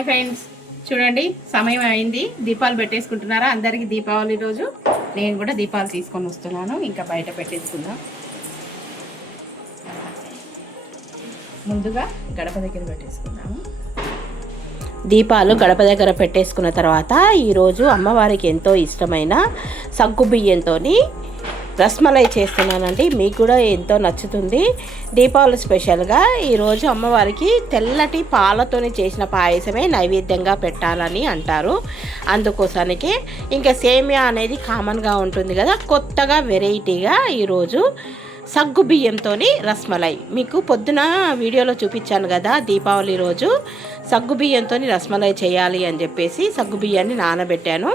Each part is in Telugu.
Hi friends. చూడండి సమయం అయింది. దీపాలు పెట్టేసుకుంటున్నారా? అందరికి దీపావళి రోజు. నేను కూడా దీపాలు తీసుకొని వస్తున్నాను. ఇంకా బయట పెట్టేసుకుందాం. ముందుగా గడప దగ్గర పెట్టేసుకుందాము. దీపాలు గడప దగ్గర పెట్టేసుకున్న తర్వాత ఈరోజు అమ్మవారికి ఎంతో ఇష్టమైన సగ్గు బియ్యంతో రస్మలై చేస్తున్నానండి. మీకు కూడా ఎంతో నచ్చుతుంది. దీపావళి స్పెషల్గా ఈరోజు అమ్మవారికి తెల్లటి పాలతోని చేసిన పాయసమే నైవేద్యంగా పెట్టాలని అంటారు. అందుకోసానికి ఇంకా సేమియా అనేది కామన్గా ఉంటుంది కదా కొత్తగా వెరైటీగా ఈరోజు సగ్గు బియ్యంతో రస్మలై. మీకు పొద్దున వీడియోలో చూపించాను కదా దీపావళి రోజు సగ్గు బియ్యంతో రస్మలై చేయాలి అని చెప్పేసి సగ్గు బియ్యాన్ని నానబెట్టాను.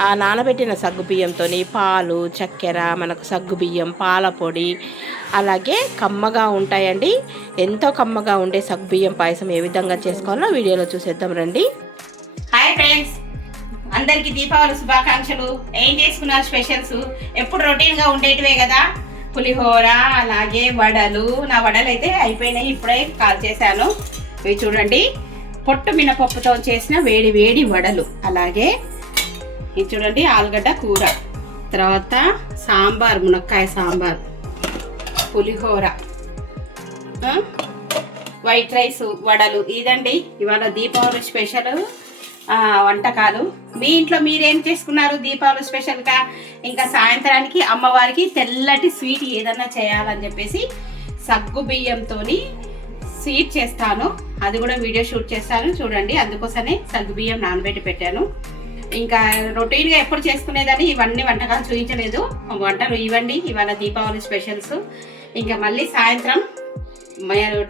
ఆ నానబెట్టిన సగ్గు బియ్యంతో పాలు చక్కెర మనకు సగ్గు బియ్యం పాల పొడి అలాగే కమ్మగా ఉంటాయండి. ఎంతో కమ్మగా ఉండే సగ్గు బియ్యం పాయసం ఏ విధంగా చేసుకోవాలో వీడియోలో చూసేద్దాం రండి. హాయ్ ఫ్రెండ్స్ అందరికీ దీపావళి శుభాకాంక్షలు. ఏం చేసుకున్నారు స్పెషల్స్? ఎప్పుడు రొటీన్గా ఉండేటివే కదా? పులిహోర అలాగే వడలు. నా వడలు అయితే అయిపోయినాయి. ఇప్పుడే కాల్ చేశాను. ఇవి చూడండి. పొట్టు మినపప్పుతో చేసిన వేడి వేడి వడలు. అలాగే ఇది చూడండి ఆలుగడ్డ కూర. తర్వాత సాంబార్ మునక్కాయ సాంబార్. పులిహోర. వైట్ రైస్ వడలు. ఇదండి ఇవాళ దీపావళి స్పెషల్ వంటకాలు. మీ ఇంట్లో మీరేం చేసుకున్నారు దీపావళి స్పెషల్గా? ఇంకా సాయంత్రానికి అమ్మవారికి తెల్లటి స్వీట్ ఏదన్నా చేయాలని చెప్పేసి సగ్గు బియ్యంతో స్వీట్ చేస్తాను. అది కూడా వీడియో షూట్ చేస్తాను. చూడండి అందుకోసమే సగ్గు బియ్యం నానబెట్టి పెట్టాను. ఇంకా రొటీన్గా ఎప్పుడు చేసుకునేదని ఇవన్నీ వంటకాలు చూపించలేదు వంటలు ఇవ్వండి ఇవాళ దీపావళి స్పెషల్స్. ఇంకా మళ్ళీ సాయంత్రం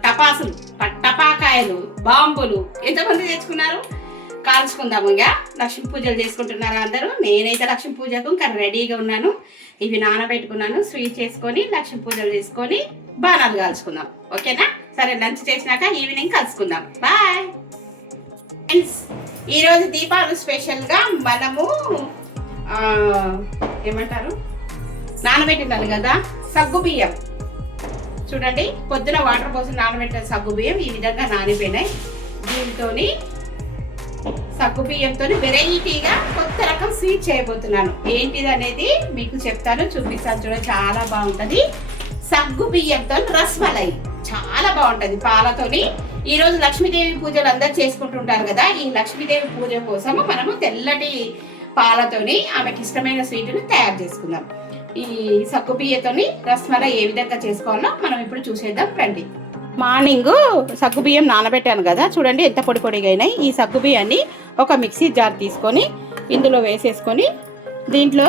టపాసులు టపాకాయలు బాంబులు ఎంతమంది తెచ్చుకున్నారు? కాల్చుకుందాము ఇంకా. లక్ష్మీ పూజలు చేసుకుంటున్నారు అందరూ? నేనైతే లక్ష్మీ పూజకు ఇంకా రెడీగా ఉన్నాను. ఇవి నానబెట్టుకున్నాను స్వీట్ చేసుకొని లక్ష్మీ పూజలు చేసుకొని బాణాలు కాల్చుకుందాం. ఓకేనా? సరే లంచ్ చేసినాక ఈవినింగ్ కలుసుకుందాం. బాయ్! ఫ్రెండ్స్ ఈరోజు దీపావళి స్పెషల్గా మనము ఏమంటారు? నానబెట్టినాను కదా సగ్గు బియ్యం. చూడండి పొద్దున వాటర్ పోసి నానబెట్టిన సగ్గు బియ్యం ఈ విధంగా నానిపోయినాయి. దీంతో సగ్గు బియ్యంతో వెరైటీగా కొత్త రకం స్వీట్ చేయబోతున్నాను. ఏంటిది అనేది మీకు చెప్తాను చూపిస్తాను చూడ చాలా బాగుంటుంది. సగ్గు బియ్యంతో రస్మలై చాలా బాగుంటుంది పాలతోని. ఈ రోజు లక్ష్మీదేవి పూజలు అందరు చేసుకుంటుంటారు కదా ఈ లక్ష్మీదేవి పూజ కోసం మనము తెల్లటి పాలతోని ఆమెకి ఇష్టమైన స్వీట్ని తయారు చేసుకుందాం. ఈ సగ్గుబియ్యతోని రస్మలై ఏ విధంగా చేసుకోవాలో మనం ఇప్పుడు చూసేద్దాం రండి. మార్నింగ్ సగ్గు బియ్యం నానబెట్టాను కదా చూడండి ఎంత పొడి పొడిగా అయినాయి. ఈ సగ్గు బియ్యాన్ని ఒక మిక్సీ జార్ తీసుకొని ఇందులో వేసేసుకొని దీంట్లో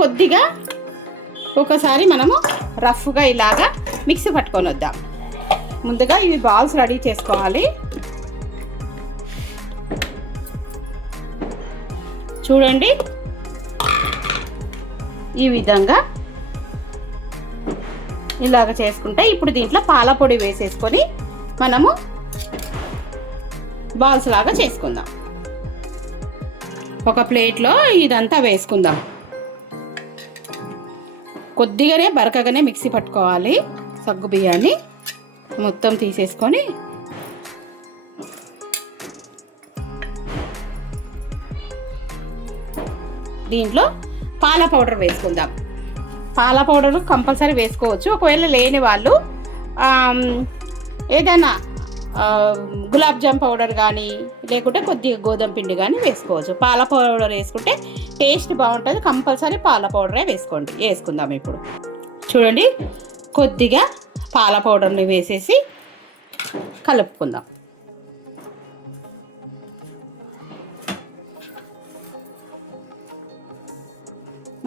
కొద్దిగా ఒకసారి మనము రఫ్గా ఇలాగా మిక్సీ పట్టుకొని వద్దాం. ముందుగా ఇవి బాల్స్ రెడీ చేసుకోవాలి. చూడండి. ఈ విధంగా ఇలాగ చేసుకుంటే ఇప్పుడు దీంట్లో పాల పొడి వేసేసుకొని మనము బాల్స్ లాగా చేసుకుందాం. ఒక ప్లేట్లో ఇదంతా వేసుకుందాం. కొద్దిగానే బరకగానే మిక్సీ పట్టుకోవాలి సగ్గు బియ్యాన్ని. మొత్తం తీసేసుకొని దీంట్లో పాల పౌడర్ వేసుకుందాం. పాల పౌడర్ కంపల్సరీ వేసుకోవచ్చు. ఒకవేళ లేని వాళ్ళు ఏదైనా గులాబ్ జామ్ పౌడర్ కానీ లేకుంటే కొద్దిగా గోధుమ పిండి కానీ వేసుకోవచ్చు. పాల పౌడర్ వేసుకుంటే టేస్ట్ బాగుంటుంది. కంపల్సరీ పాల పౌడరే వేసుకోండి వేసుకుందాం ఇప్పుడు. చూడండి కొద్దిగా పాల పౌడర్ని వేసేసి కలుపుకుందాం.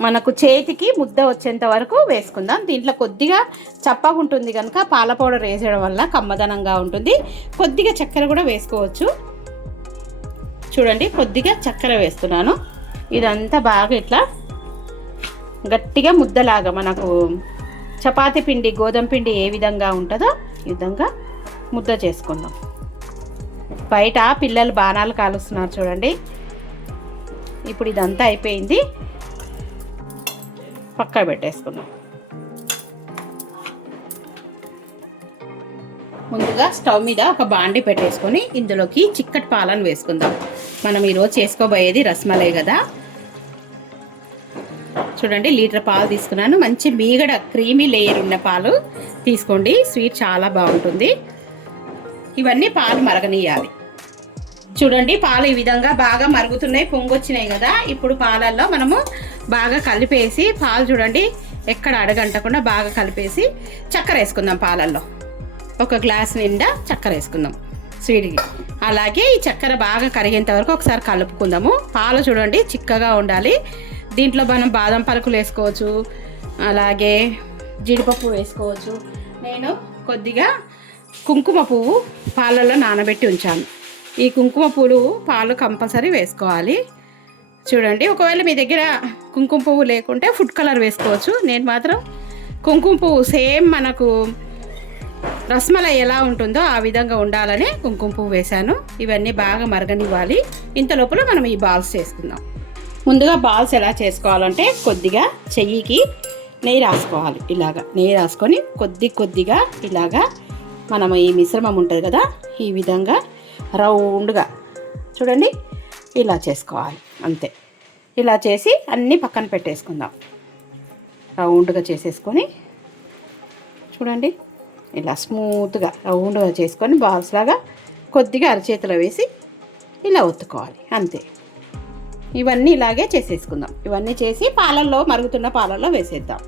మనకు చేతికి ముద్ద వచ్చేంత వరకు వేసుకుందాం. దీంట్లో కొద్దిగా చప్పగా ఉంటుంది కనుక పాల పౌడర్ వేసేయడం వల్ల కమ్మదనంగా ఉంటుంది. కొద్దిగా చక్కెర కూడా వేసుకోవచ్చు. చూడండి కొద్దిగా చక్కెర వేస్తున్నాను. ఇదంతా బాగా ఇట్లా గట్టిగా ముద్దలాగా మనకు చపాతి పిండి గోధుమ పిండి ఏ విధంగా ఉంటుందో ఈ విధంగా ముద్ద చేసుకుందాం. బయట పిల్లలు బాణాలు కాలుస్తున్నారు చూడండి. ఇప్పుడు ఇదంతా అయిపోయింది. పక్క పెట్టేసుకుందాం. ముందుగా స్టవ్ మీద ఒక బాండి పెట్టేసుకొని ఇందులోకి చిక్కటి పాలను వేసుకుందాం. మనం ఈరోజు చేసుకోబోయేది రస్మలై కదా. చూడండి లీటర్ పాలు తీసుకున్నాను. మంచి మీగడ క్రీమీ లేయర్ ఉన్న పాలు తీసుకోండి. స్వీట్ చాలా బాగుంటుంది. ఇవన్నీ పాలు మరగనీయాలి. చూడండి పాలు ఈ విధంగా బాగా మరుగుతున్నాయి పొంగొచ్చినాయి కదా. ఇప్పుడు పాలల్లో మనము బాగా కలిపేసి పాలు చూడండి ఎక్కడ అడగంటకుండా బాగా కలిపేసి చక్కెర వేసుకుందాం పాలల్లో. ఒక గ్లాస్ నిండా చక్కెర వేసుకుందాం స్వీట్కి. అలాగే ఈ చక్కెర బాగా కరిగేంత వరకు ఒకసారి కలుపుకుందాము. పాలు చూడండి చిక్కగా ఉండాలి. దీంట్లో మనం బాదం పలుకులు వేసుకోవచ్చు అలాగే జీడిపప్పు వేసుకోవచ్చు. నేను కొద్దిగా కుంకుమ పువ్వు పాలలో నానబెట్టి ఉంచాను. ఈ కుంకుమ పువ్వు పాలు కంపల్సరీ వేసుకోవాలి. చూడండి ఒకవేళ మీ దగ్గర కుంకుమ పువ్వు లేకుంటే ఫుడ్ కలర్ వేసుకోవచ్చు. నేను మాత్రం కుంకుమ పువ్వు సేమ్ మనకు రసమలై ఎలా ఉంటుందో ఆ విధంగా ఉండాలని కుంకుమ పువ్వు వేశాను. ఇవన్నీ బాగా మరగనివ్వాలి. ఇంత లోపల మనం ఈ బాల్స్ చేసుకుందాం. ముందుగా బాల్స్ ఎలా చేసుకోవాలంటే కొద్దిగా చెయ్యికి నెయ్యి రాసుకోవాలి. ఇలాగా నెయ్యి రాసుకొని కొద్ది కొద్దిగా ఇలాగా మనం ఈ మిశ్రమం ఉంటుంది కదా ఈ విధంగా రౌండ్గా చూడండి ఇలా చేసుకోవాలి. అంతే. ఇలా చేసి అన్నీ పక్కన పెట్టేసుకుందాం. రౌండ్గా చేసేసుకొని చూడండి ఇలా స్మూత్గా రౌండ్గా చేసుకొని బాల్స్ లాగా కొద్దిగా అరచేతిలో వేసి ఇలా ఒత్తుకోవాలి. అంతే. ఇవన్నీ ఇలాగే చేసేసుకుందాం. ఇవన్నీ చేసి పాలల్లో మరుగుతున్న పాలల్లో వేసేద్దాం.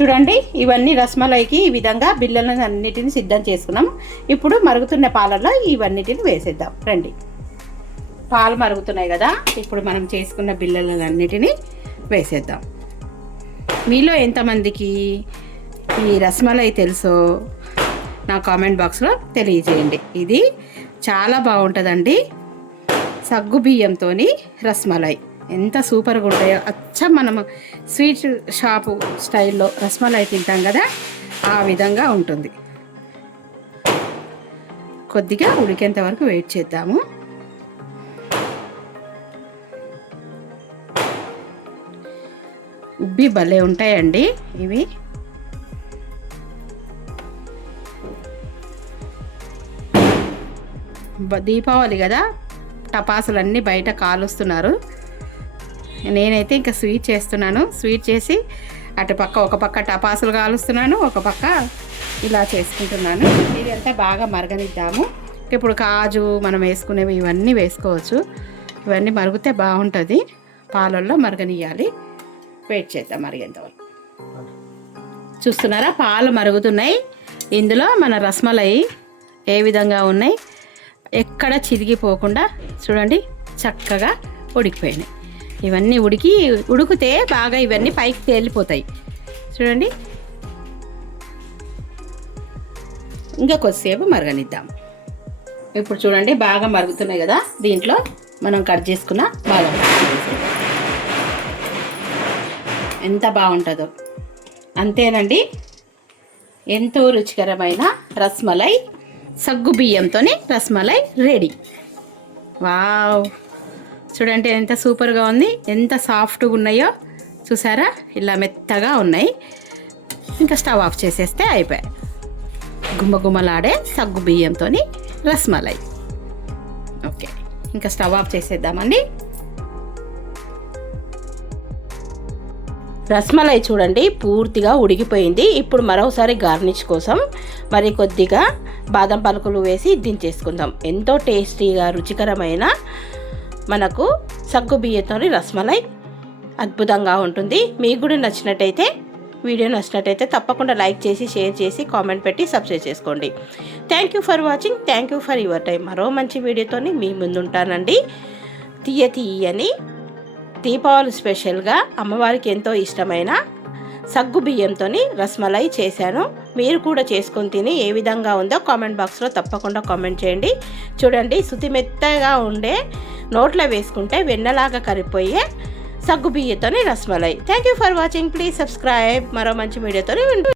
చూడండి ఇవన్నీ రస్మలైకి ఈ విధంగా బిళ్ళలను అన్నిటిని సిద్ధం చేసుకున్నాం. ఇప్పుడు మరుగుతున్న పాలల్లో ఇవన్నిటిని వేసేద్దాం. రండి. పాలు మరుగుతున్నాయి కదా ఇప్పుడు మనం చేసుకున్న బిళ్ళలను అన్నిటిని వేసేద్దాం. మీలో ఎంతమందికి ఈ రస్మలై తెలుసో నా కామెంట్ బాక్స్లో తెలియజేయండి. ఇది చాలా బాగుంటుందండి. సగ్గు బియ్యంతో రస్మలై. ఎంత సూపర్గా ఉంటాయో. అచ్చం మనం స్వీట్ షాపు స్టైల్లో రస్మలై తింటాం కదా ఆ విధంగా ఉంటుంది. కొద్దిగా ఉడికేంత వరకు వెయిట్ చేద్దాము. ఉబ్బి భలే ఉంటాయండి ఇవి. దీపావళి కదా. టపాసులన్నీ బయట కాలుస్తున్నారు. నేనైతే ఇంకా స్వీట్ చేస్తున్నాను. స్వీట్ చేసి అటు పక్క ఒక పక్క టపాసులు కాలుస్తున్నాను ఒక పక్క ఇలా చేసుకుంటున్నాను. ఇదంతా బాగా మరగనిద్దాము. ఇప్పుడు కాజు మనం వేసుకునేవి ఇవన్నీ వేసుకోవచ్చు. ఇవన్నీ మరుగుతే బాగుంటుంది. పాలల్లో మరగనియాలి వెయిట్ చేద్దాం మరిగేంతవరకు చూస్తున్నారా? పాలు మరుగుతున్నాయి. ఇందులో మన రస్మలై ఏ విధంగా ఉన్నాయి? ఎక్కడ చిరిగిపోకుండా చూడండి చక్కగా ఉడికిపోయినాయి. ఇవన్నీ ఉడికి ఉడికితే బాగా ఇవన్నీ పైకి తేలిపోతాయి. చూడండి. ఇంకా కొద్దిసేపు మరగనిద్దాం. ఇప్పుడు చూడండి బాగా మరుగుతున్నాయి కదా దీంట్లో మనం కట్ చేసుకున్న బాదం ఎంత బాగుంటుందో. అంతేనండి. ఎంతో రుచికరమైన రస్మలై సగ్గు బియ్యంతోనే రస్మలై రెడీ. వావ్. చూడండి ఎంత సూపర్గా ఉంది ఎంత సాఫ్ట్గా ఉన్నాయో. చూసారా? ఇలా మెత్తగా ఉన్నాయి. ఇంకా స్టవ్ ఆఫ్ చేసేస్తే అయిపోయాయి. గుమ్మగుమ్మలాడే సగ్గు బియ్యంతో రస్మలై. ఓకే ఇంకా స్టవ్ ఆఫ్ చేసేద్దామండి. రస్మలై చూడండి పూర్తిగా ఉడికిపోయింది. ఇప్పుడు మరోసారి గార్నిష్ కోసం మరి కొద్దిగా బాదం పలుకులు వేసి దించేసుకుందాం. ఎంతో టేస్టీగా రుచికరమైన మనకు సగ్గు బియ్యంతోని రస్మలై అద్భుతంగా ఉంటుంది. మీకు కూడా నచ్చినట్టయితే వీడియో నచ్చినట్టయితే తప్పకుండా లైక్ చేసి షేర్ చేసి కామెంట్ పెట్టి సబ్స్క్రైబ్ చేసుకోండి. Thank you for watching. Thank you for your time. మరో మంచి వీడియోతోని మీ ముందుంటానండి. తీయ తీయని దీపావళి స్పెషల్గా అమ్మవారికి ఎంతో ఇష్టమైన సగ్గు బియ్యంతో రస్మలై చేశాను. మీరు కూడా చేసుకొని తిని ఏ విధంగా ఉందో కామెంట్ బాక్స్లో తప్పకుండా కామెంట్ చేయండి. చూడండి శుతి మెత్తగా ఉండే నోట్లో వేసుకుంటే వెన్నలాగా కరిపోయే సగ్గుబియ్యతోని rasmalai. Thank you for watching please subscribe మరో మంచి వీడియోతో